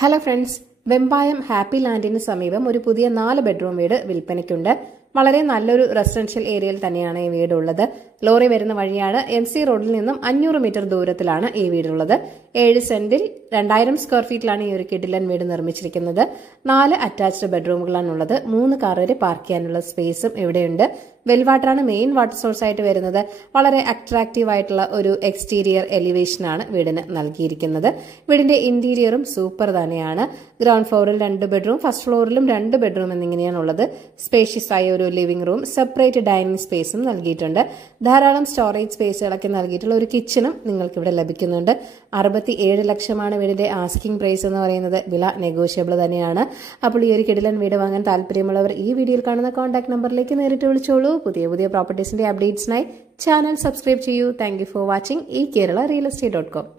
Hello friends, Vembayam happy ലാൻഡിന് സമീപം ഒരു പുതിയ 4 ബെഡ്റൂം വീട് വിൽപ്പനയ്ക്കുണ്ട്. വളരെ നല്ലൊരു റെസിഡൻഷ്യൽ ഏരിയയിൽ തന്നെയാണ് ഈ വീടുള്ളത്. ലോറി വരുന്ന വഴിയാണ്. MC റോഡിൽ നിന്നും 500 മീറ്റർ ദൂരത്തിലാണ് ഈ വീടുള്ളത്. 7 സെന്റിൽ 2000 സ്ക്വയർ ഫീറ്റിലാണ് ഈ ഒരു കിടിലൻ വീട് നിർമ്മിച്ചിരിക്കുന്നത്. 4 അറ്റാച്ച്ഡ് ബെഡ്റൂമുകളാണുള്ളത്. 3 കാർ വരെ പാർക്ക് ചെയ്യാനുള്ള സ്പേസും ഇവിടെയുണ്ട്. വെൽവാട്ടറാണ് മെയിൻ വാട്ടർ സോഴ്സ് ആയിട്ട് വരുന്നത്. വളരെ അട്രാക്റ്റീവ് ആയിട്ടുള്ള ഒരു എക്സ്റ്റീരിയർ എലിവേഷനാണ് വീടിന് നൽകിയിരിക്കുന്നത്. വീടിന്റെ ഇന്റീരിയറും സൂപ്പർ തന്നെയാണ്. ഗ്രൗണ്ട് ഫ്ലോറിൽ 2 ബെഡ്റൂം, ഫസ്റ്റ് ഫ്ലോറിലും 2 ബെഡ്റൂം എന്നിങ്ങനെയാണുള്ളത്. സ്പേഷ്യസ് ആയ ഒരു ലിവിംഗ് റൂം, സെപ്പറേറ്റ് ഡൈനിങ് സ്പേസും നൽകിയിട്ടുണ്ട്. ധാരാളം സ്റ്റോറേജ് സ്പേസുകളൊക്കെ നൽകിയിട്ടുള്ള ഒരു കിച്ചണും നിങ്ങൾക്ക് ഇവിടെ ലഭിക്കുന്നുണ്ട്. 67 ലക്ഷമാണ് വീടിന്റെ ആസ്കിംഗ് പ്രൈസ് എന്ന് പറയുന്നത്. വില നെഗോഷ്യബിൾ തന്നെയാണ്. അപ്പോൾ ഈ ഒരു കിടിലൻ വീട് വാങ്ങാൻ താല്പര്യമുള്ളവർ ഈ വീഡിയോയിൽ കാണുന്ന കോൺടാക്ട് നമ്പറിലേക്ക് നേരിട്ട് വിളിച്ചോളൂ. പുതിയ പ്രോപ്പർട്ടീസിന്റെ അപ്ഡേറ്റ്സിനായി ചാനൽ സബ്സ്ക്രൈബ് ചെയ്യൂ. Thank you for watching. ഈ കേരള റിയൽ എസ്റ്റേറ്റ്.com